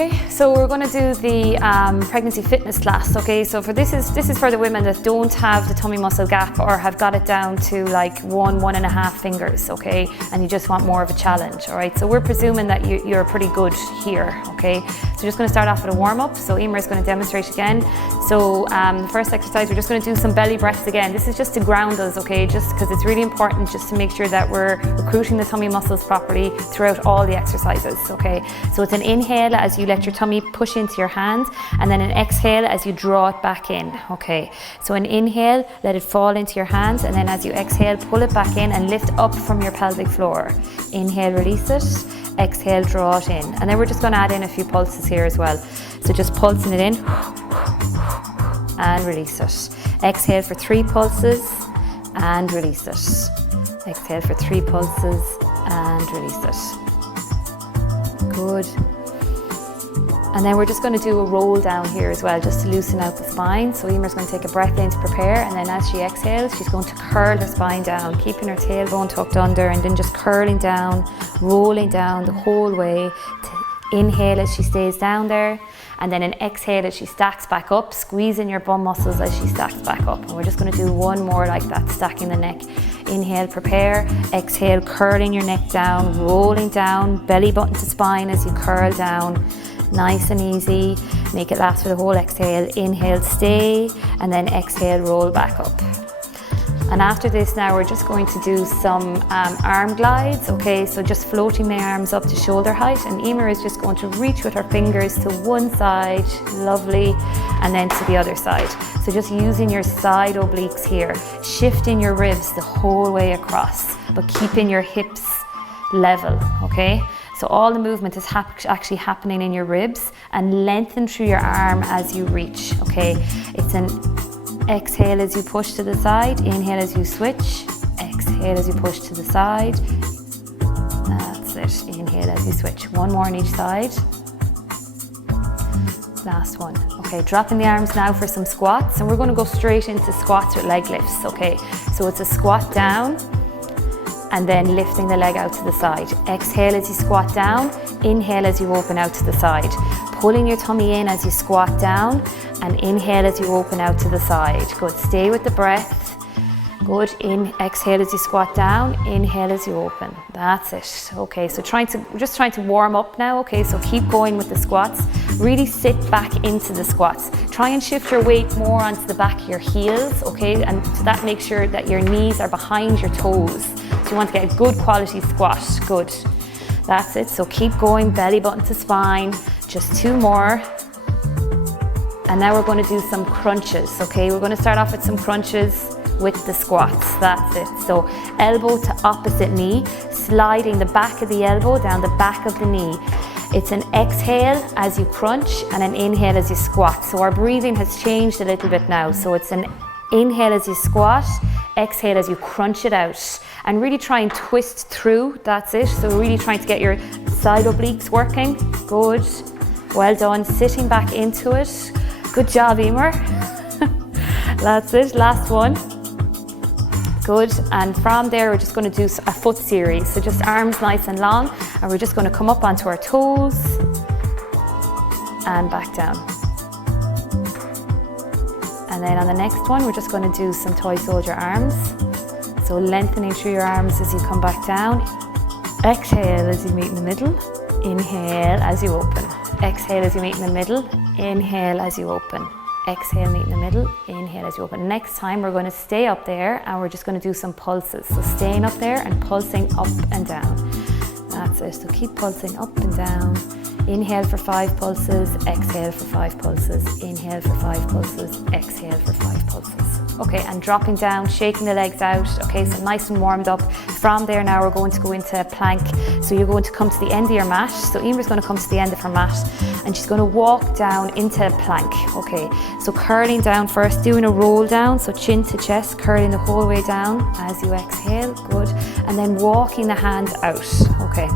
Okay, so we're going to do the pregnancy fitness class. Okay, so for this is for the women that don't have the tummy muscle gap or have got it down to like 1.5 fingers. Okay, and you just want more of a challenge. All right, so we're presuming that you're pretty good here. Okay, so just going to start off with a warm up. So Emer is going to demonstrate again. So the first exercise, we're just going to do some belly breaths again. This is just to ground us. Okay, just because it's really important just to make sure that we're recruiting the tummy muscles properly throughout all the exercises. Okay, so it's an inhale as you let your tummy push into your hand, and then an exhale as you draw it back in. Okay, so an inhale, let it fall into your hands, and then as you exhale, pull it back in and lift up from your pelvic floor. Inhale, release it. Exhale, draw it in. And then we're just going to add in a few pulses here as well. So just pulsing it in and release it. Exhale for 3 pulses and release it. Exhale for 3 pulses and release it. Good. And then we're just going to do a roll down here as well, just to loosen out the spine. So Emer's going to take a breath in to prepare, and then as she exhales, she's going to curl her spine down, keeping her tailbone tucked under, and then just curling down, rolling down the whole way. Inhale as she stays down there, and then an exhale as she stacks back up, squeezing your bum muscles as she stacks back up. And we're just going to do one more like that, stacking the neck. Inhale, prepare. Exhale, curling your neck down, rolling down, belly button to spine as you curl down. Nice and easy. Make it last for the whole exhale. Inhale, stay, and then exhale, roll back up. And after this now, we're just going to do some arm glides. Okay, so just floating the arms up to shoulder height, and Emer is just going to reach with her fingers to one side, lovely, and then to the other side. So just using your side obliques here, shifting your ribs the whole way across, but keeping your hips level, okay? So all the movement is actually happening in your ribs, and lengthen through your arm as you reach, okay? It's an exhale as you push to the side, inhale as you switch, exhale as you push to the side. That's it, inhale as you switch. One more on each side. Last one. Okay, dropping the arms now for some squats, and we're going to go straight into squats with leg lifts, okay? So it's a squat down, and then lifting the leg out to the side. Exhale as you squat down, inhale as you open out to the side. Pulling your tummy in as you squat down, and inhale as you open out to the side. Good, stay with the breath. Good, exhale as you squat down, inhale as you open. That's it. Okay, so we're just trying to warm up now, okay? So keep going with the squats. Really sit back into the squats. Try and shift your weight more onto the back of your heels, okay? And so that makes sure that your knees are behind your toes. So you want to get a good quality squat. Good. That's it. So keep going, belly button to spine. Just 2 more. And now we're going to do some crunches, okay? We're going to start off with some crunches with the squats. That's it. So elbow to opposite knee, sliding the back of the elbow down the back of the knee. It's an exhale as you crunch and an inhale as you squat. So our breathing has changed a little bit now. So it's an inhale as you squat, exhale as you crunch it out. And really try and twist through. That's it. So really trying to get your side obliques working. Good. Well done. Sitting back into it. Good job, Emer. That's it. Last one. Good. And from there, we're just going to do a foot series. So just arms nice and long. And we're just going to come up onto our toes and back down. And then on the next one, we're just going to do some toy soldier arms. So lengthening through your arms as you come back down. Exhale as you meet in the middle. Inhale as you open. Exhale as you meet in the middle. Inhale as you open. Exhale, meet in the middle. Inhale as you open. Next time we're going to stay up there, and we're just going to do some pulses. So staying up there and pulsing up and down. That's it. So keep pulsing up and down. Inhale for 5 pulses, exhale for 5 pulses, inhale for 5 pulses, exhale for 5 pulses. Okay, and dropping down, shaking the legs out. Okay, so nice and warmed up. From there now we're going to go into plank. So you're going to come to the end of your mat. So Emer's going to come to the end of her mat, and she's going to walk down into plank. Okay, so curling down first, doing a roll down, so chin to chest, curling the whole way down as you exhale. Good. And then walking the hands out. Okay.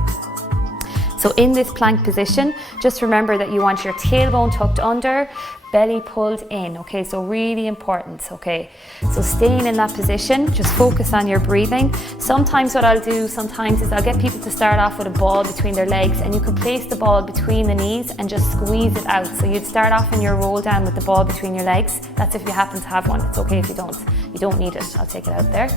So in this plank position, just remember that you want your tailbone tucked under, belly pulled in, okay, so really important, okay. So staying in that position, just focus on your breathing. Sometimes what I'll do sometimes is I'll get people to start off with a ball between their legs, and you can place the ball between the knees and just squeeze it out. So you'd start off in your roll down with the ball between your legs. That's if you happen to have one. It's okay if you don't. You don't need it. I'll take it out there.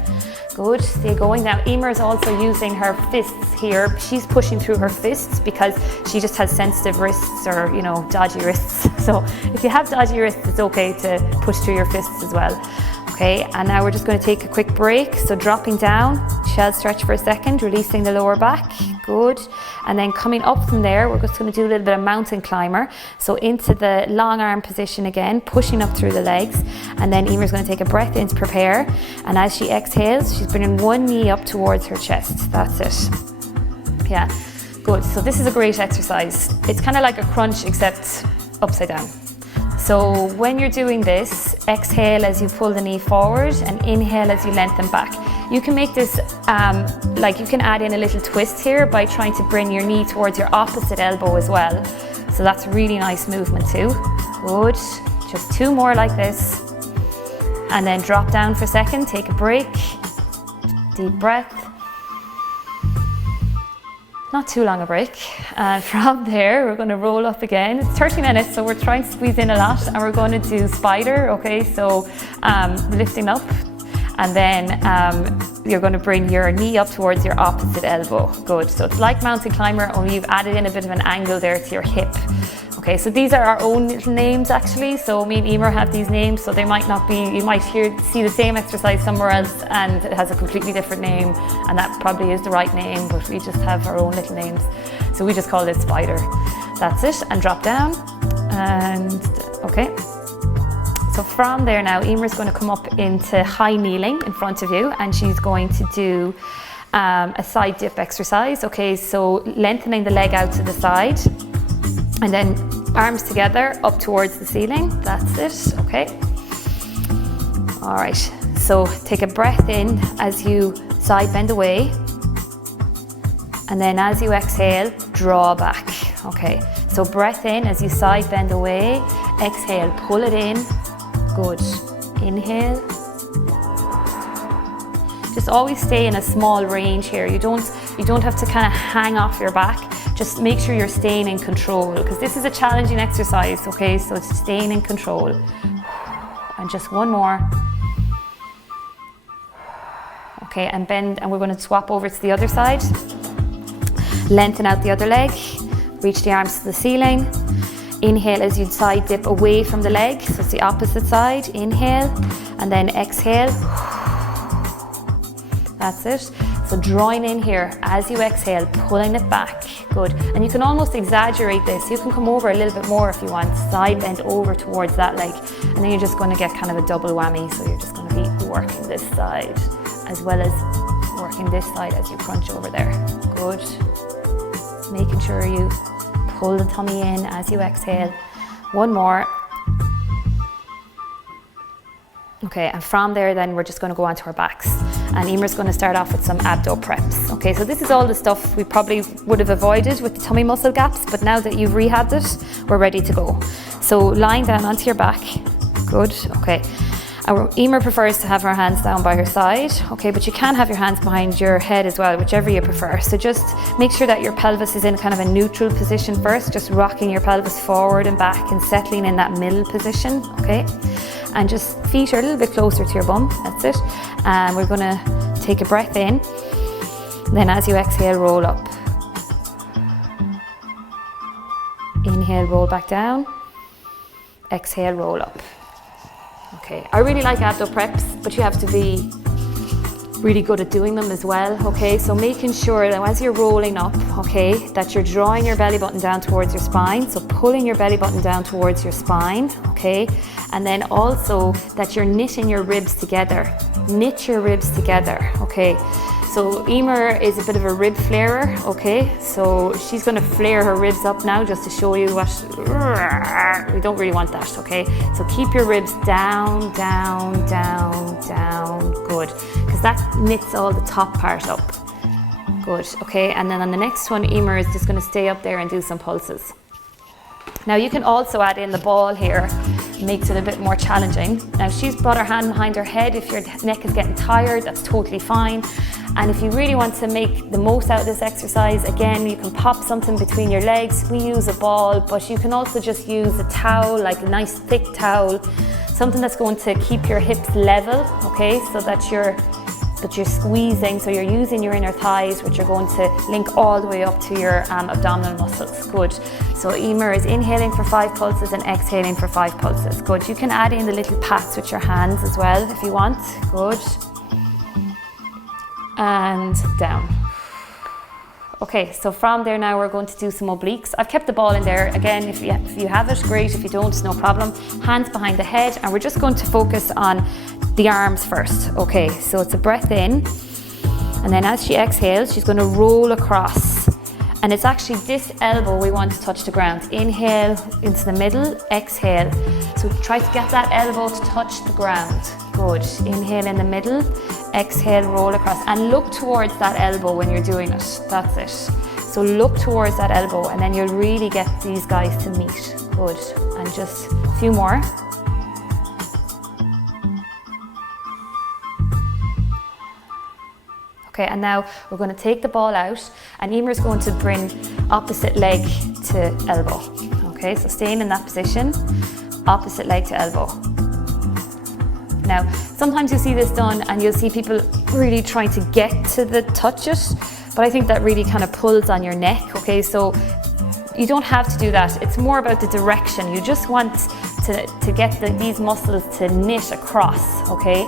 Good, stay going. Now Emer is also using her fists here. She's pushing through her fists because she just has sensitive wrists, or, you know, dodgy wrists. So if you have dodgy wrists, it's okay to push through your fists as well. Okay, and now we're just going to take a quick break. So dropping down, shell stretch for a second, releasing the lower back. Good. And then coming up from there, we're just going to do a little bit of mountain climber. So into the long arm position again, pushing up through the legs. And then Emer's going to take a breath in to prepare. And as she exhales, she's bringing one knee up towards her chest. That's it. Yeah, good. So this is a great exercise. It's kind of like a crunch, except upside down. So when you're doing this, exhale as you pull the knee forward and inhale as you lengthen back. You can make this, like you can add in a little twist here by trying to bring your knee towards your opposite elbow as well. So that's a really nice movement too. Good, just 2 more like this. And then drop down for a second, take a break, deep breath. Not too long a break. And from there, we're going to roll up again. It's 30 minutes, so we're trying to squeeze in a lot, and we're going to do spider, okay? So lifting up, and then you're going to bring your knee up towards your opposite elbow. Good. So it's like mountain climber, only you've added in a bit of an angle there to your hip. Okay, so these are our own little names actually. So me and Emer have these names, so they might not be, you might see the same exercise somewhere else and it has a completely different name, and that probably is the right name, but we just have our own little names. So we just call it spider. That's it, and drop down, and okay. So from there now, Emer's going to come up into high kneeling in front of you, and she's going to do a side dip exercise. Okay, so lengthening the leg out to the side, and then arms together up towards the ceiling. That's it, okay. All right, so take a breath in as you side bend away, and then as you exhale, draw back. Okay, so breath in as you side bend away, exhale, pull it in. Good, inhale. Just always stay in a small range here. You don't have to kind of hang off your back. Just make sure you're staying in control, because this is a challenging exercise, okay? So it's staying in control. And just one more. Okay, and bend, and we're going to swap over to the other side. Lengthen out the other leg, reach the arms to the ceiling. Inhale as you side dip away from the leg, so it's the opposite side. Inhale, and then exhale. That's it. So drawing in here as you exhale, pulling it back. Good. And you can almost exaggerate this. You can come over a little bit more if you want. Side bend over towards that leg. And then you're just going to get kind of a double whammy. So you're just going to be working this side as well as working this side as you crunch over there. Good. Making sure you pull the tummy in as you exhale. One more. Okay, and from there then we're just going to go onto our backs, and Emer's going to start off with some abdo preps. Okay, so this is all the stuff we probably would have avoided with the tummy muscle gaps, but now that you've rehabbed it, we're ready to go. So lying down onto your back. Good. Okay, Emer prefers to have her hands down by her side, okay, but you can have your hands behind your head as well, whichever you prefer. So just make sure that your pelvis is in kind of a neutral position first, just rocking your pelvis forward and back and settling in that middle position, okay? And just feet are a little bit closer to your bum, that's it. And we're gonna take a breath in, then as you exhale, roll up. Inhale, roll back down. Exhale, roll up. Okay, I really like abdo preps, but you have to be really good at doing them as well, okay? So making sure that as you're rolling up, okay, that you're drawing your belly button down towards your spine, so pulling your belly button down towards your spine, okay? And then also that you're knitting your ribs together. Knit your ribs together, okay? So Emer is a bit of a rib flarer, okay? So she's gonna flare her ribs up now just to show you what, we don't really want that, okay? So keep your ribs down, down, down, down, good. Because that knits all the top part up. Good, okay? And then on the next one, Emer is just gonna stay up there and do some pulses. Now you can also add in the ball here. makes it a bit more challenging. Now she's brought her hand behind her head. If your neck is getting tired, that's totally fine. And if you really want to make the most out of this exercise, again, you can pop something between your legs. We use a ball, but you can also just use a towel, like a nice thick towel, something that's going to keep your hips level, okay, so that you're squeezing, so you're using your inner thighs, which are going to link all the way up to your abdominal muscles. Good. So Emer is inhaling for 5 pulses and exhaling for 5 pulses. Good. You can add in the little pats with your hands as well if you want. Good. And down. Okay, so from there now we're going to do some obliques. I've kept the ball in there. Again, if you have it, great. If you don't, it's no problem. Hands behind the head, and we're just going to focus on the arms first. Okay, so it's a breath in, and then as she exhales, she's going to roll across. And it's actually this elbow we want to touch the ground. Inhale into the middle, exhale. So try to get that elbow to touch the ground. Good. Inhale in the middle, exhale, roll across. And look towards that elbow when you're doing it. That's it. So look towards that elbow, and then you'll really get these guys to meet. Good. And just a few more. Okay, and now we're going to take the ball out, and Emer's going to bring opposite leg to elbow. Okay, so staying in that position, opposite leg to elbow. Now, sometimes you'll see this done and you'll see people really trying to get to the touch it, but I think that really kind of pulls on your neck. Okay, so you don't have to do that. It's more about the direction. You just want to get these muscles to knit across, okay?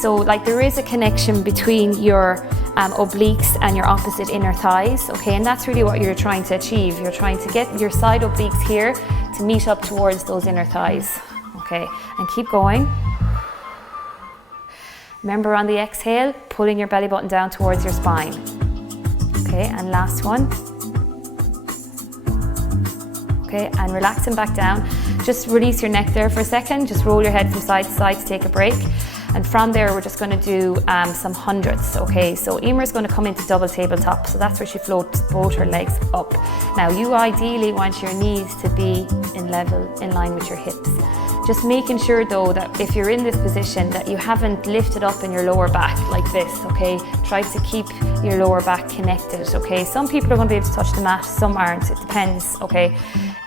So like there is a connection between your obliques and your opposite inner thighs, okay? And that's really what you're trying to achieve. You're trying to get your side obliques here to meet up towards those inner thighs, okay? And keep going. Remember on the exhale, pulling your belly button down towards your spine. Okay, and last one. Okay, and relaxing back down. Just release your neck there for a second. Just roll your head from side to side to take a break. And from there, we're just going to do some hundreds. Okay, so Emer's going to come into double tabletop. So that's where she floats both her legs up. Now, you ideally want your knees to be in line with your hips. Just making sure though that if you're in this position that you haven't lifted up in your lower back like this, okay? Try to keep your lower back connected, okay? Some people are going to be able to touch the mat, some aren't, it depends, okay?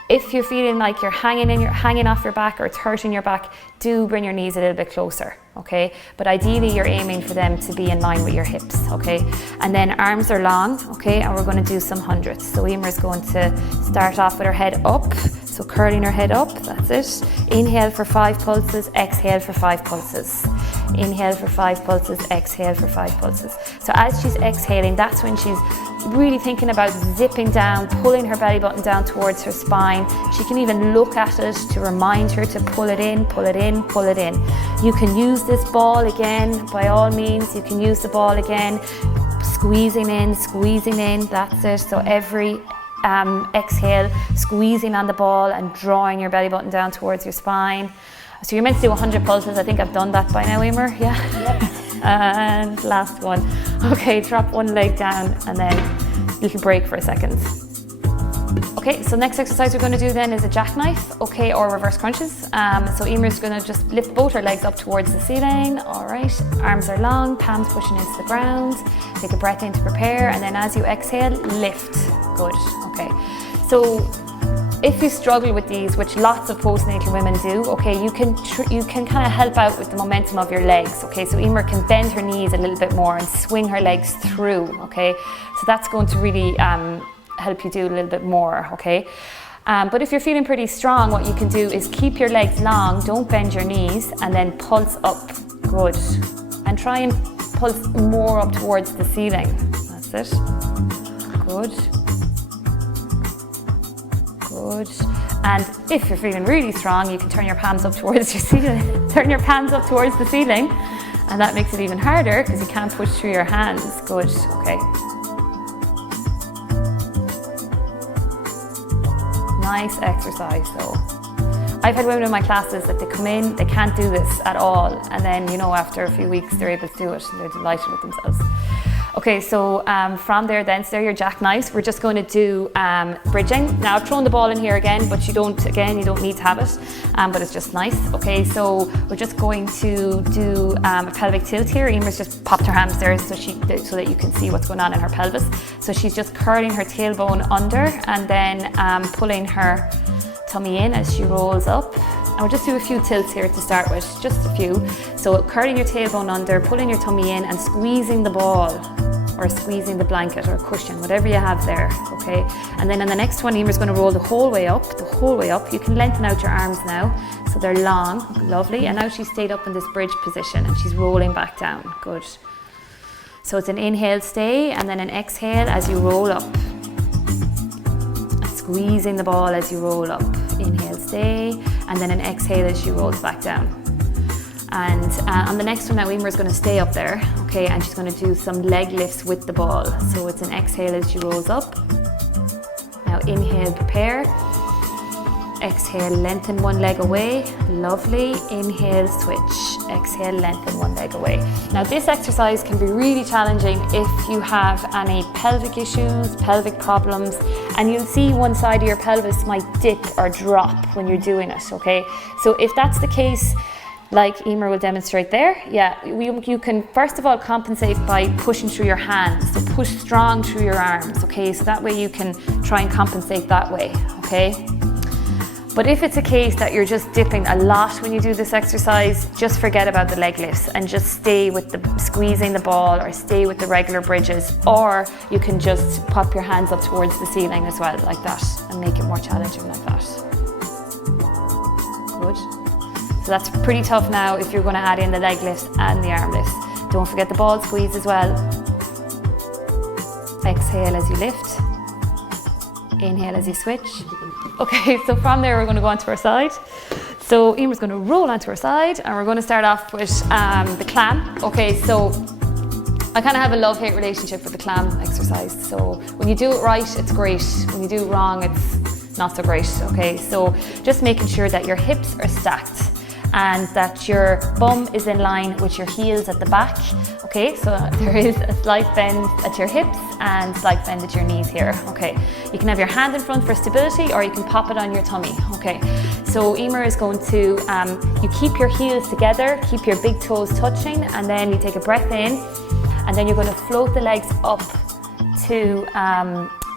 If you're feeling like you're hanging off your back or it's hurting your back, do bring your knees a little bit closer, okay? But ideally you're aiming for them to be in line with your hips, okay? And then arms are long, okay? And we're going to do some hundreds. So Emer's going to start off with her head up. So curling her head up, that's it. Inhale for 5 pulses, exhale for 5 pulses. Inhale for 5 pulses, exhale for 5 pulses. So as she's exhaling, that's when she's really thinking about zipping down, pulling her belly button down towards her spine. She can even look at it to remind her to pull it in, pull it in, pull it in. You can use this ball again, by all means, you can use the ball again. Squeezing in, that's it. So every exhale, squeezing on the ball and drawing your belly button down towards your spine. So you're meant to do 100 pulses. I think I've done that by now, Emer. Yeah. Yep. And last one. Okay, drop one leg down and then little break for a second. Okay, so next exercise we're going to do then is a jackknife, okay, or reverse crunches. So Emer's going to just lift both her legs up towards the ceiling. All right, arms are long, palms pushing into the ground. Take a breath in to prepare, and then as you exhale, lift. Good. Okay. So if you struggle with these, which lots of postnatal women do, okay, you can kind of help out with the momentum of your legs. Okay, so Emer can bend her knees a little bit more and swing her legs through. Okay, so that's going to really help you do a little bit more, okay? But if you're feeling pretty strong, what you can do is keep your legs long, don't bend your knees, and then pulse up. Good. And try and pulse more up towards the ceiling. That's it. Good. Good. And if you're feeling really strong, you can turn your palms up towards your ceiling. Turn your palms up towards the ceiling, and that makes it even harder because you can't push through your hands. Good. Okay. Nice exercise though. I've had women in my classes that they come in, they can't do this at all, and then, you know, after a few weeks they're able to do it and they're delighted with themselves. Okay, so from there then, so there are your jackknives. We're just going to do bridging. Now I've thrown the ball in here again, but you don't need to have it, but it's just nice. Okay, so we're just going to do a pelvic tilt here. Emer's just popped her hamsters so that you can see what's going on in her pelvis. So she's just curling her tailbone under and then pulling her tummy in as she rolls up. And we'll just do a few tilts here to start with, just a few. So curling your tailbone under, pulling your tummy in and squeezing the ball or squeezing the blanket or cushion, whatever you have there, okay? And then on the next one, Emer's going to roll the whole way up. You can lengthen out your arms now, so they're long, lovely. And now she's stayed up in this bridge position and she's rolling back down, good. So it's an inhale, stay, and then an exhale as you roll up. Squeezing the ball as you roll up. Inhale, stay, and then an exhale as she rolls back down. And on the next one now, Emer's going to stay up there, okay, and she's going to do some leg lifts with the ball. So it's an exhale as she rolls up. Now inhale, prepare. Exhale, lengthen one leg away. Lovely. Inhale, switch. Exhale, lengthen one leg away. Now this exercise can be really challenging if you have any pelvic issues, pelvic problems, and you'll see one side of your pelvis might dip or drop when you're doing it, okay? So if that's the case, like Emer will demonstrate there, you can first of all compensate by pushing through your hands. So push strong through your arms, okay? So that way you can try and compensate that way, okay? But if it's a case that you're just dipping a lot when you do this exercise, just forget about the leg lifts and just stay with the squeezing the ball or stay with the regular bridges, or you can just pop your hands up towards the ceiling as well, like that, and make it more challenging like that. Good. So that's pretty tough now if you're going to add in the leg lifts and the arm lifts. Don't forget the ball squeeze as well. Exhale as you lift. Inhale as you switch. Okay, so from there we're going to go onto our side. So Emer's going to roll onto her side and we're going to start off with the clam. Okay, so I kind of have a love-hate relationship with the clam exercise. So when you do it right, it's great. When you do it wrong, it's not so great. Okay, so just making sure that your hips are stacked and that your bum is in line with your heels at the back. Okay, so there is a slight bend at your hips and slight bend at your knees here. Okay, you can have your hand in front for stability or you can pop it on your tummy. Okay, so Emer is going to, you keep your heels together, keep your big toes touching, and then you take a breath in, and then you're going to float the legs up to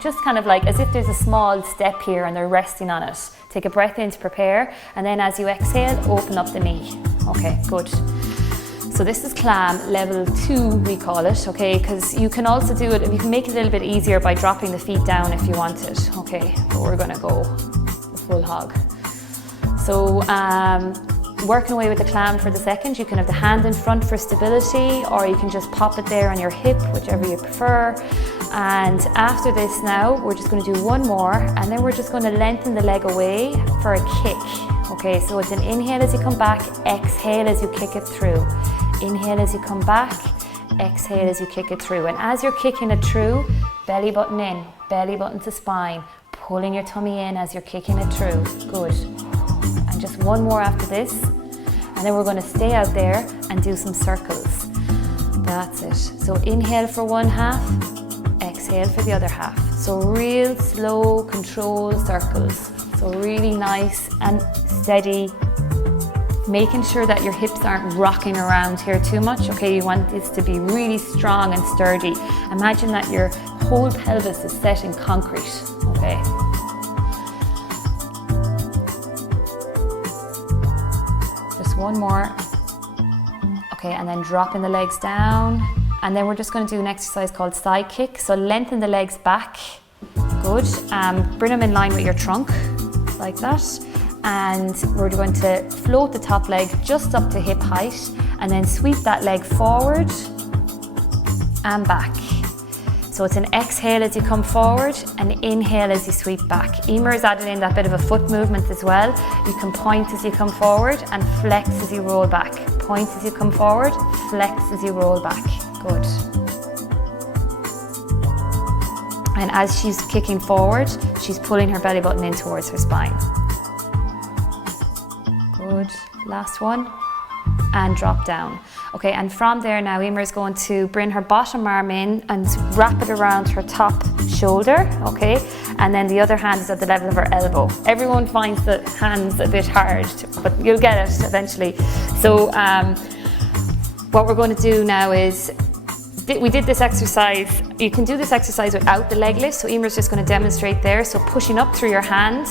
just kind of like as if there's a small step here and they're resting on it. Take a breath in to prepare, and then as you exhale, open up the knee. Okay, good. So this is clam level 2, we call it, okay, because you can also do it, you can make it a little bit easier by dropping the feet down if you want it, okay, but we're going to go the full hog. So working away with the clam for the second, you can have the hand in front for stability, or you can just pop it there on your hip, whichever you prefer. And after this now, we're just going to do one more, and then we're just going to lengthen the leg away for a kick. Okay, so it's an inhale as you come back, exhale as you kick it through. Inhale as you come back, exhale as you kick it through. And as you're kicking it through, belly button in, belly button to spine, pulling your tummy in as you're kicking it through. Good. And just one more after this, and then we're going to stay out there and do some circles. That's it. So inhale for one half, exhale for the other half. So real slow, controlled circles. So really nice and steady, making sure that your hips aren't rocking around here too much. Okay, you want this to be really strong and sturdy. Imagine that your whole pelvis is set in concrete. Okay. Just one more. Okay, and then dropping the legs down. And then we're just going to do an exercise called side kick. So lengthen the legs back. Good. Bring them in line with your trunk, like that. And we're going to float the top leg just up to hip height, and then sweep that leg forward and back. So it's an exhale as you come forward, and inhale as you sweep back. Emer has added in that bit of a foot movement as well. You can point as you come forward and flex as you roll back. Point as you come forward, flex as you roll back. Good. And as she's kicking forward, she's pulling her belly button in towards her spine. Good. Last one. and drop down. Okay, and from there now, Emer is going to bring her bottom arm in and wrap it around her top shoulder, okay? And then the other hand is at the level of her elbow. Everyone finds the hands a bit hard, but you'll get it eventually. So what we're going to do now is, we did this exercise, you can do this exercise without the leg lift, so Emer's just going to demonstrate there. So pushing up through your hand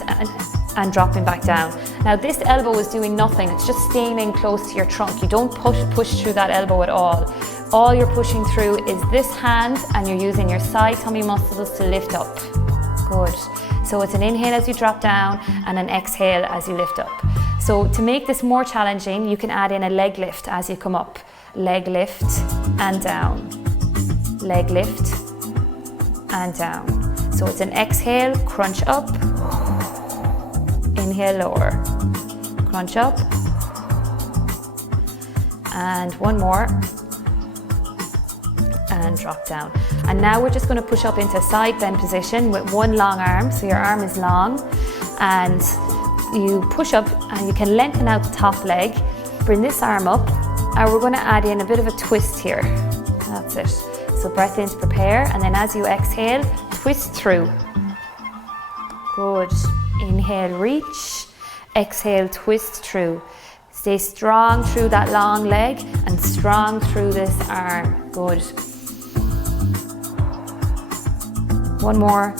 and dropping back down. Now this elbow is doing nothing, it's just staying in close to your trunk. You don't push through that elbow at all. All you're pushing through is this hand, and you're using your side tummy muscles to lift up. Good. So it's an inhale as you drop down and an exhale as you lift up. So to make this more challenging, you can add in a leg lift as you come up. Leg lift and down. Leg lift and down. So it's an exhale, crunch up, inhale, lower, crunch up, and one more, and drop down. And now we're just going to push up into side bend position with one long arm, so your arm is long, and you push up and you can lengthen out the top leg, bring this arm up, and we're going to add in a bit of a twist here. That's it. So breath in to prepare, and then as you exhale, twist through. Good. Inhale, reach. Exhale, twist through. Stay strong through that long leg and strong through this arm. Good. One more.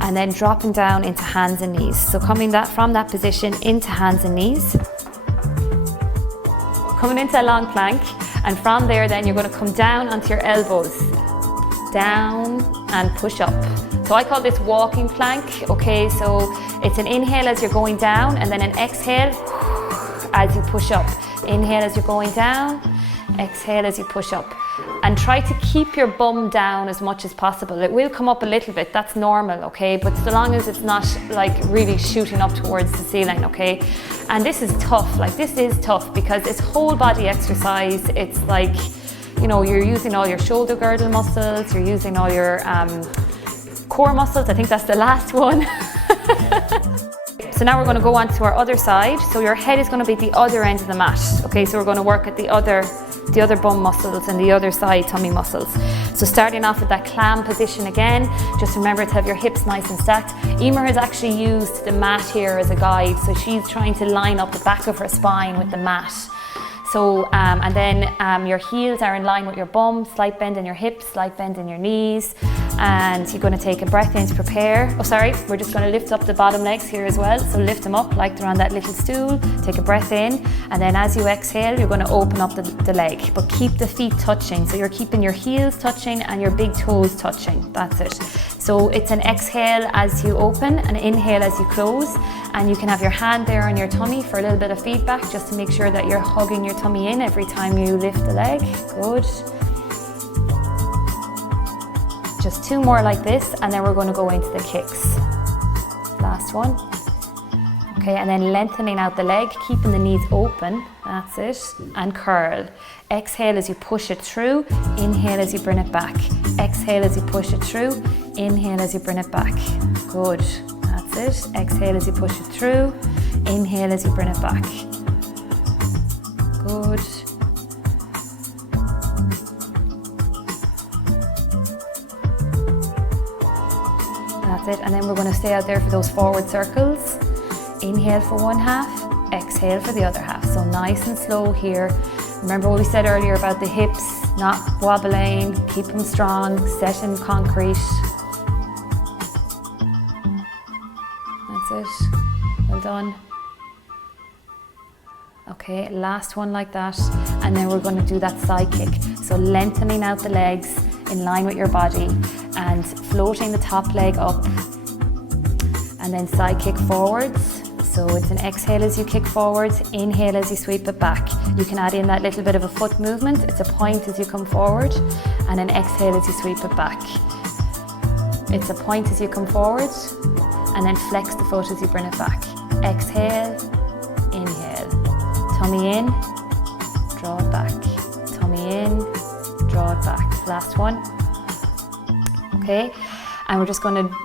And then dropping down into hands and knees. So coming from that position into hands and knees. Coming into a long plank, and from there then you're going to come down onto your elbows. Down and push up. So I call this walking plank, okay? So it's an inhale as you're going down, and then an exhale as you push up. Inhale as you're going down, exhale as you push up. And try to keep your bum down as much as possible. It will come up a little bit, that's normal, okay? But so long as it's not like really shooting up towards the ceiling, okay? And this is tough, like this is tough because it's whole body exercise. It's like, you know, you're using all your shoulder girdle muscles, you're using all your core muscles. I think that's the last one. So now we're going to go on to our other side. So your head is going to be at the other end of the mat. Okay, so we're going to work at the other bum muscles and the other side tummy muscles. So starting off with that clam position again, just remember to have your hips nice and stacked. Emer has actually used the mat here as a guide, so she's trying to line up the back of her spine with the mat. So, and then your heels are in line with your bum, slight bend in your hips, slight bend in your knees. And you're going to take a breath in to prepare. Oh, sorry, we're just going to lift up the bottom legs here as well. So lift them up like they're on that little stool. Take a breath in. And then as you exhale, you're going to open up the leg. But keep the feet touching. So you're keeping your heels touching and your big toes touching. That's it. So it's an exhale as you open, an inhale as you close. And you can have your hand there on your tummy for a little bit of feedback, just to make sure that you're hugging your tummy in every time you lift the leg. Good. Just two more like this, and then we're going to go into the kicks. Last one. Okay, and then lengthening out the leg, keeping the knees open. That's it. And curl. Exhale as you push it through. Inhale as you bring it back. Exhale as you push it through. Inhale as you bring it back. Good. That's it. Exhale as you push it through. Inhale as you bring it back. Good. That's it. And then we're going to stay out there for those forward circles. Inhale for one half, exhale for the other half. So nice and slow here. Remember what we said earlier about the hips not wobbling, keep them strong, set in concrete. That's it. Well done. Okay, last one like that. And then we're going to do that side kick. So lengthening out the legs in line with your body and floating the top leg up. And then side kick forwards. So it's an exhale as you kick forwards, inhale as you sweep it back. You can add in that little bit of a foot movement. It's a point as you come forward and an exhale as you sweep it back. It's a point as you come forward and then flex the foot as you bring it back. Exhale, inhale. Tummy in, draw it back. Tummy in, draw it back. Last one. Okay, and we're just going to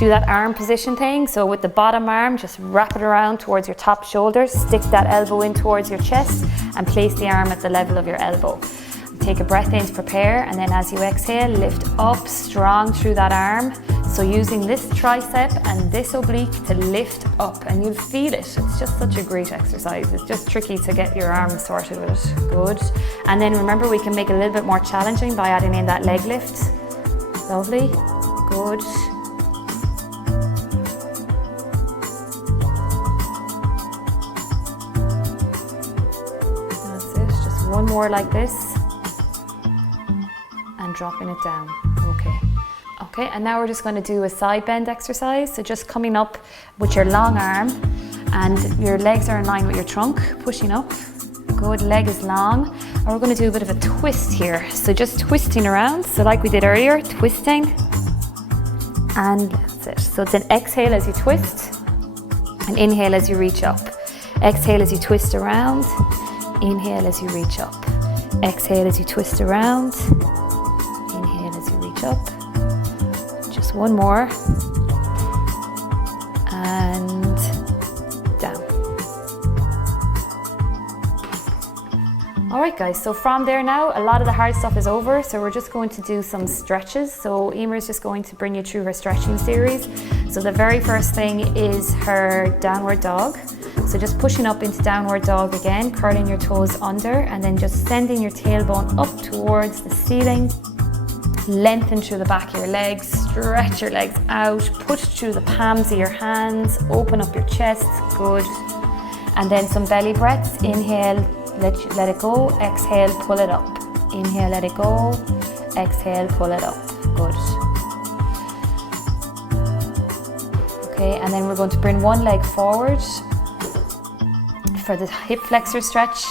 do that arm position thing. So with the bottom arm, just wrap it around towards your top shoulder, stick that elbow in towards your chest and place the arm at the level of your elbow. Take a breath in to prepare, and then as you exhale, lift up strong through that arm. So using this tricep and this oblique to lift up, and you'll feel it. It's just such a great exercise. It's just tricky to get your arms sorted with it. Good. And then remember, we can make it a little bit more challenging by adding in that leg lift. Lovely. Good. That's it. Just one more like this. And dropping it down. Okay, and now we're just going to do a side bend exercise. So just coming up with your long arm, and your legs are in line with your trunk, pushing up. Good, leg is long. And we're going to do a bit of a twist here. So just twisting around. So like we did earlier, twisting. And that's it. So then exhale as you twist, and inhale as you reach up. Exhale as you twist around. Inhale as you reach up. Exhale as you twist around. Inhale as you reach up. Just one more. And down. All right guys, so from there now, a lot of the hard stuff is over. So we're just going to do some stretches. So Emer is just going to bring you through her stretching series. So the very first thing is her downward dog. So just pushing up into downward dog again, curling your toes under, and then just sending your tailbone up towards the ceiling. Lengthen through the back of your legs, stretch your legs out, push through the palms of your hands, open up your chest, good. And then some belly breaths. Inhale, let it go. Exhale, pull it up. Inhale, let it go. Exhale, pull it up. Good. Okay, and then we're going to bring one leg forward for the hip flexor stretch.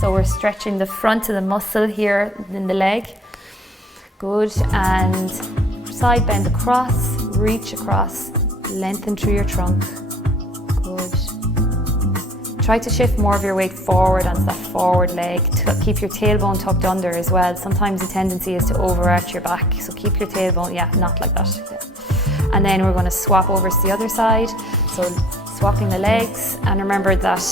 So we're stretching the front of the muscle here in the leg. Good, and side bend across, reach across, lengthen through your trunk. Good. Try to shift more of your weight forward onto that forward leg. Keep your tailbone tucked under as well. Sometimes the tendency is to overarch your back, so keep your tailbone, not like that. Yeah. And then we're going to swap over to the other side. So swapping the legs, and remember that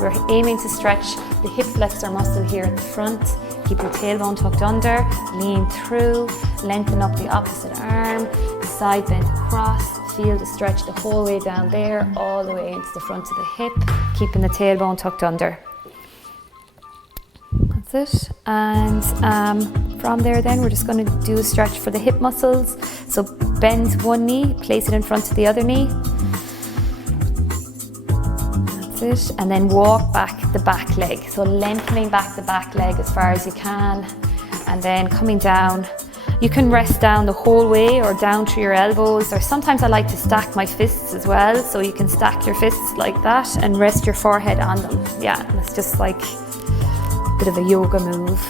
we're aiming to stretch the hip flexor muscle here at the front. Keep your tailbone tucked under, lean through, lengthen up the opposite arm, side bend across, feel the stretch the whole way down there, all the way into the front of the hip, keeping the tailbone tucked under. That's it. And from there then, we're just going to do a stretch for the hip muscles. So bend one knee, place it in front of the other knee. It, and then walk back the back leg, so lengthening back the back leg as far as you can, and then coming down. You can rest down the whole way or down through your elbows, or sometimes I like to stack my fists as well, so you can stack your fists like that and rest your forehead on them. Yeah, it's just like a bit of a yoga move.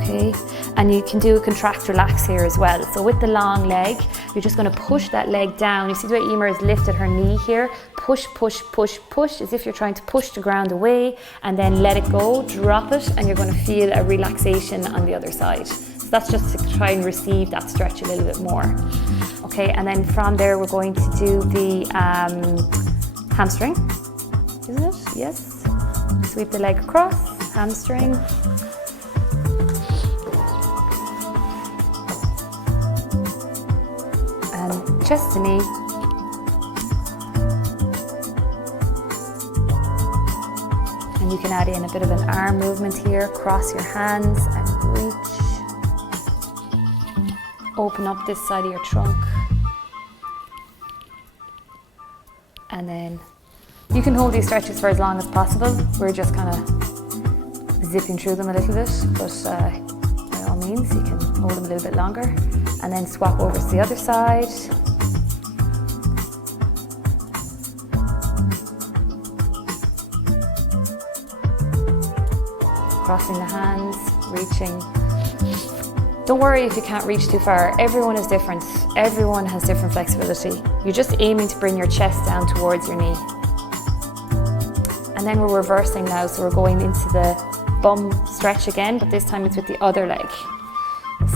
Okay, and you can do a contract relax here as well. So with the long leg, you're just going to push that leg down. You see the way Emer has lifted her knee here? Push, push, push, push, as if you're trying to push the ground away, and then let it go, drop it, and you're going to feel a relaxation on the other side. So that's just to try and receive that stretch a little bit more. Okay, and then from there we're going to do the hamstring, isn't it? Yes. Sweep the leg across, hamstring. And chest to knee. And you can add in a bit of an arm movement here, cross your hands and reach. Open up this side of your trunk. And then you can hold these stretches for as long as possible. We're just kind of zipping through them a little bit, but by all means you can hold them a little bit longer. And then swap over to the other side. Crossing the hands, reaching. Don't worry if you can't reach too far. Everyone is different. Everyone has different flexibility. You're just aiming to bring your chest down towards your knee. And then we're reversing now, so we're going into the bum stretch again, but this time it's with the other leg.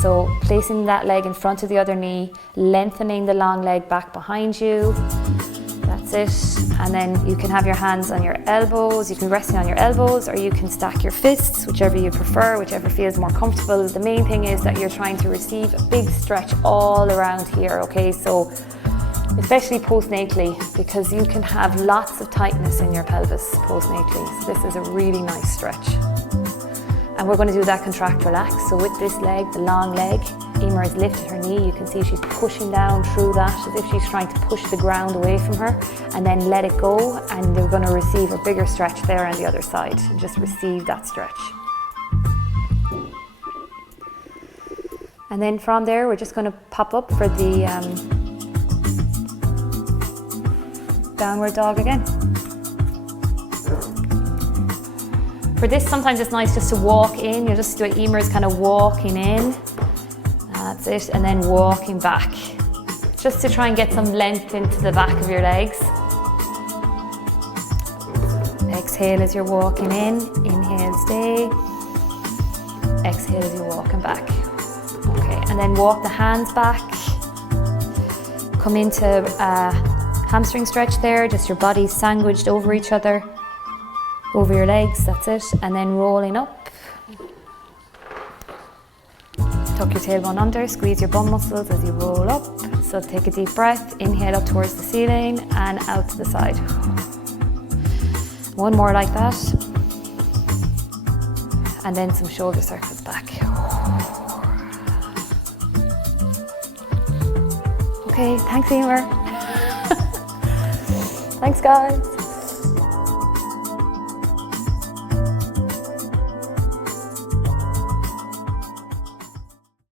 So placing that leg in front of the other knee, lengthening the long leg back behind you. That's it. And then you can have your hands on your elbows, you can be resting on your elbows, or you can stack your fists, whichever you prefer, whichever feels more comfortable. The main thing is that you're trying to receive a big stretch all around here, okay? So especially postnatally, because you can have lots of tightness in your pelvis postnatally. So this is a really nice stretch. And we're going to do that contract, relax. So with this leg, the long leg, Emer has lifted her knee. You can see she's pushing down through that as if she's trying to push the ground away from her, and then let it go, and they're going to receive a bigger stretch there on the other side. And just receive that stretch. And then from there, we're just going to pop up for the downward dog again. For this, sometimes it's nice just to walk in. You just do it, Emer is kind of walking in. That's it, and then walking back. Just to try and get some length into the back of your legs. Exhale as you're walking in, inhale, stay. Exhale as you're walking back. Okay, and then walk the hands back. Come into a hamstring stretch there, just your body sandwiched over each other. Over your legs, that's it, and then rolling up. Tuck your tailbone under, squeeze your bum muscles as you roll up. So take a deep breath, inhale up towards the ceiling and out to the side. One more like that. And then some shoulder circles back. Okay, thanks Emer. Thanks guys.